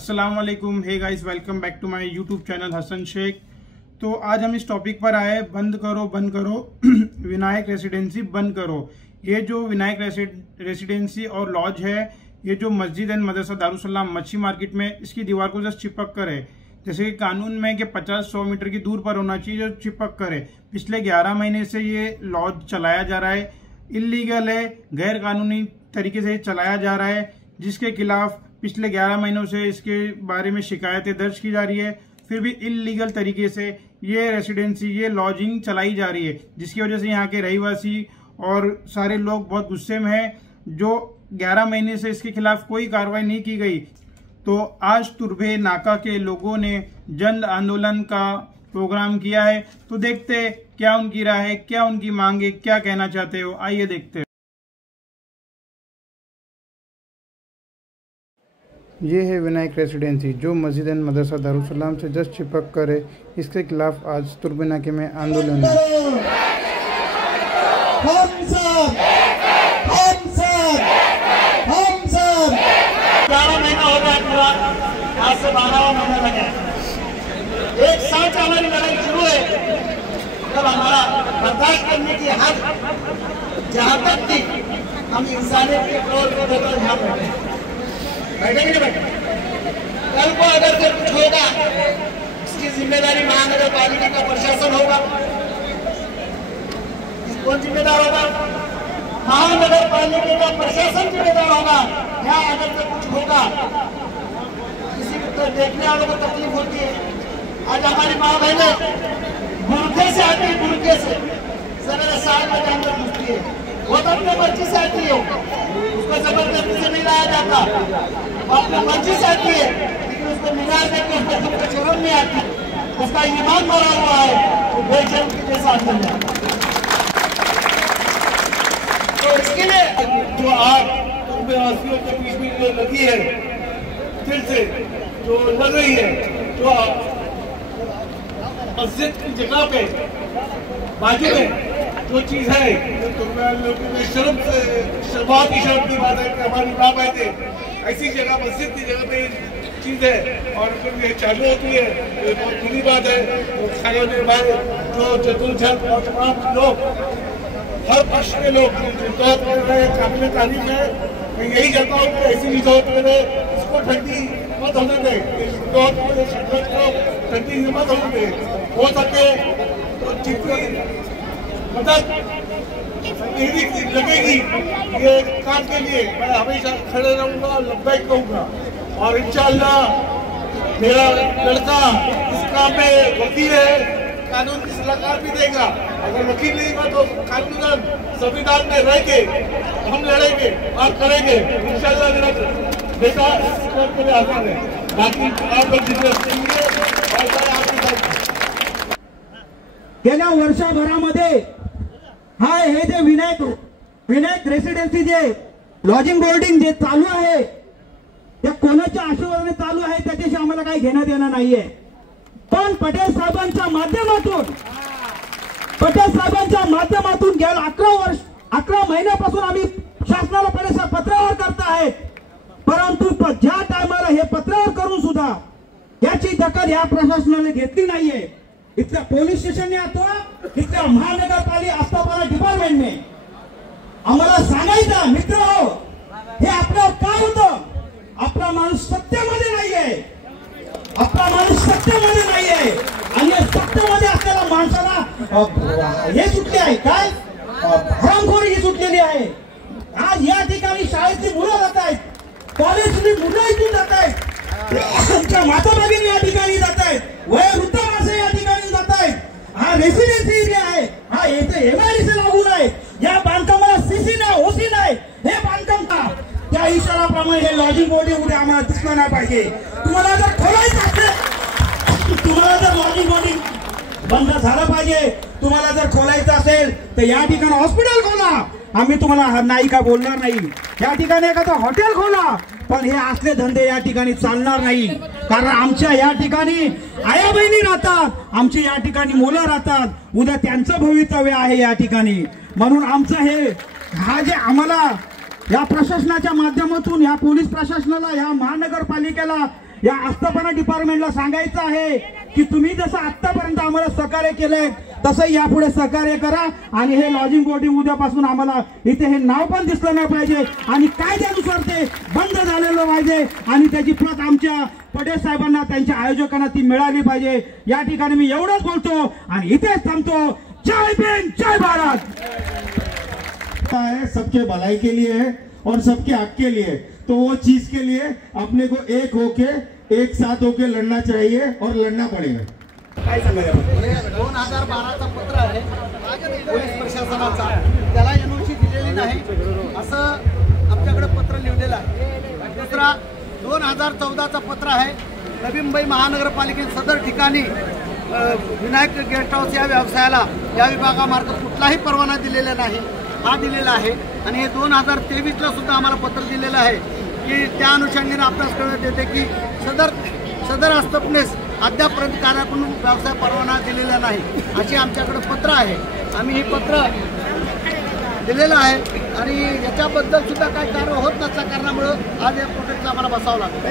अस्सलाम वालेकुम, hey guys, welcome back to my YouTube channel Hasan Shaikh. तो आज हम इस टॉपिक पर आए, बंद करो विनायक रेसिडेंसी बंद करो। ये जो विनायक रेसिडेंसी और लॉज है, ये जो मस्जिद एंड मदरसा दारुसलाम मच्छी मार्केट में, इसकी दीवार को जस्ट चिपक कर है। जैसे कि कानून में कि 50-100 मीटर की दूर पर होना चाहिए, जो चिपक कर है। पिछले 11 महीने से ये लॉज चलाया जा रहा है, इलीगल है, गैर कानूनी तरीके से चलाया जा रहा है, जिसके खिलाफ पिछले 11 महीनों से इसके बारे में शिकायतें दर्ज की जा रही है। फिर भी इलीगल तरीके से ये रेसिडेंसी, ये लॉजिंग चलाई जा रही है, जिसकी वजह से यहाँ के रहवासी और सारे लोग बहुत गुस्से में हैं। जो 11 महीने से इसके खिलाफ कोई कार्रवाई नहीं की गई, तो आज तुर्भे नाका के लोगों ने जन आंदोलन का प्रोग्राम किया है। तो देखते क्या उनकी राय है, क्या उनकी मांग है, क्या कहना चाहते हो, आइए देखते हैं। ये है विनायक रेसिडेंसी, जो मस्जिद एंड मदरसा दारुसलाम से जस्ट चिपक कर है। इसके खिलाफ आज तुर्भे नाके में आंदोलन है। 11 महीना हो गया पूरा, आज से 12वां महीना लगा। एक साल से हमारी लड़ाई शुरू है, तब हमारा बर्दाश्त करने की हद जहाँ तक थी, हम इंसानियत के तौर पर बैठे यहाँ बैठेंगे नहीं बैठे। कल को अगर फिर कुछ होगा, इसकी जिम्मेदारी महानगर पालिका का प्रशासन होगा। कौन जिम्मेदार होगा? महानगर पालिका का प्रशासन जिम्मेदार होगा। या अगर फिर कुछ होगा, किसी को तो देखने वालों को तकलीफ होती है। आज हमारी माँ बहने बुरके से आती है, बुरके से सवेरे 7 बजे अंदर घुसती है। वो तो अपने मर्जी से आती है, उसको जबरदस्ती से नहीं लाया जाता। वो अपने मर्जी से आती है, लेकिन उसको मीनार देकर उसको शर्म नहीं आती। उसका ईमान मरा हुआ है, वो बेशर्म के साथ मिल जाता। तो इसके लिए जो आज वासियों के बीच में जो लगी है, फिर से जो लग रही है, जो मस्जिद की जगह पे बाजू में जो चीज है, तो लोगों में शर्मा की शर्म की बात है कि हमारी माँ बहनें ऐसी जगह, मस्जिद की जगह पे चीज है और फिर ये चालू होती है, ये बहुत बुरी बात है। तो खाने हमारे जो जदोजहद और तमाम लोग, हर पक्ष के लोग काबिल तारीफ है। मैं यही चाहता हूँ कि ऐसी रिजॉर्ट में इसको ठंडी मत होने दें, ठंडी मत होने दें। हो सके तो जितनी मदद लगेगी ये काम के लिए, मैं हमेशा खड़े रहूंगा, लब्बैक कहूंगा। और इंशाअल्लाह मेरा लड़का इस काम में वकील है, कानून की सलाहकार भी देगा। अगर वकील नहीं हुआ तो कानूनन संविधान में रह के हम लड़ेंगे और करेंगे इंशाअल्लाह। मेरा बेटा इस काम के लिए आसान है, बाकी आप गेल्या वर्षभरामध्ये हे जे विनायक रेसिडेन्सी जे लॉजिंग बोर्डिंग जे चालू आहे, त्या कोणाच्या आशीर्वादाने चालू आहे त्याच्याशी आम्हाला काही घेण्यात येणार नाहीये। पण पटेल साहेबांच्या माध्यमातून गेल्या 11 महिन्यापासून आम्ही शासनाला पहिले पत्रावर करत आहेत, परंतु ज्या टायमाला हे पत्रावर करून सुद्धा याची दखल या प्रशासनाने घेतली नाहीये। इथल्या पोलीस स्टेशनने अथवा इथल्या महानगरपालिका आस्थापना डिपार्टमेंटने आम्हाला सांगायचं, मित्र हो, हे आपल्यावर काय होतं? आपला माणूस सत्तेमध्ये नाहीये, आपला माणूस सत्तेमध्ये नाहीये, आणि सत्तेमध्ये असलेल्या माणसाला हे सुटले आहे, काय हरामखोरी ही सुटलेली आहे। आज या ठिकाणी शाळेची मुलं जात आहेत, कॉलेजची मुलं इथून जात आहेत, आमच्या माता भगिनी या ठिकाणी जात आहेत, वयोवृद्ध माणसं या ठिकाणी जात आहेत। हा रेसिडेन्सी एरिया आहे, हा येथे एमआयडीसी लागून आहे। या बांधकामाला सीसी नाही, ओसी नाही, हे बांधकाम का त्या इशाराप्रमाणे हे लॉजिंग बोर्डिंग उद्या आम्हाला दिसलं नाही पाहिजे। तुम्हाला जर खोलायचं असेल, तुम्हाला जर लॉजिंग बोर्डिंग बंद झालं पाहिजे, तुम्हाला जर खोलायचं असेल तर या ठिकाणी हॉस्पिटल खोला, आम्ही तुम्हाला नाही का बोलणार नाही। या ठिकाणी एखादं हॉटेल खोला, पण हे असले धंदे या ठिकाणी चालणार नाही। कारण आमच्या या ठिकाणी आया बहिणी राहतात, आमची या ठिकाणी मुलं राहतात, उद्या त्यांचं भवितव्य आहे या ठिकाणी। म्हणून आमचं हा जे आम्हाला या प्रशासनाच्या माध्यमातून, या पोलीस प्रशासनाला, या महानगरपालिकेला या आस्थापना डिपार्टमेंटला सांगायचं आहे की तुम्ही जसं आतापर्यंत आम्हाला सहकार्य केलंय तसं यापुढे सहकार्य करा आणि हे लॉजिंग बोर्डिंग उद्यापासून आम्हाला इथे हे नाव पण दिसलं नाही पाहिजे आणि कायद्यानुसार ते बंद झालेलं पाहिजे आणि त्याची प्रत आमच्या पटेल साहेबांना त्यांच्या आयोजकांना ती मिळाली पाहिजे। या ठिकाणी मी एवढंच बोलतो आणि इथेच थांबतो। जय भीम जय भारत। है सबके भलाई के लिए है और सबके हक के लिए, तो वो चीज के लिए अपने को एक होके एक साथ होके लड़ना चाहिए और लड़ना पड़ेगा। 2012चा पत्र आहे पोलीस प्रशासनाचा, त्याला एनओसी दिलेली नाही असं आमच्याकडे पत्र लिहिलेलं आहे। दुसरा 2014चा पत्र आहे नवी मुंबई महानगरपालिकेत सदर ठिकाणी विनायक गेस्ट हाऊस या व्यवसायाला या विभागामार्फत कुठलाही परवाना दिलेला नाही, हा दिलेला आहे। आणि हे 2023ला सुद्धा आम्हाला पत्र दिलेलं आहे की त्या अनुषंगाने आपल्यास कळत येते की सदर आस्थापनेस अद्यापर्यंत कार्याकडून व्यवसाय परवाना दिलेला नाही अशी आमच्याकडे पत्र आहे। आम्ही हे पत्र दिलेलं आहे आणि याच्याबद्दल सुद्धा काही कार्य होत नसल्या कारणामुळे आज या प्रोटेक्टला आम्हाला बसावं लागतं।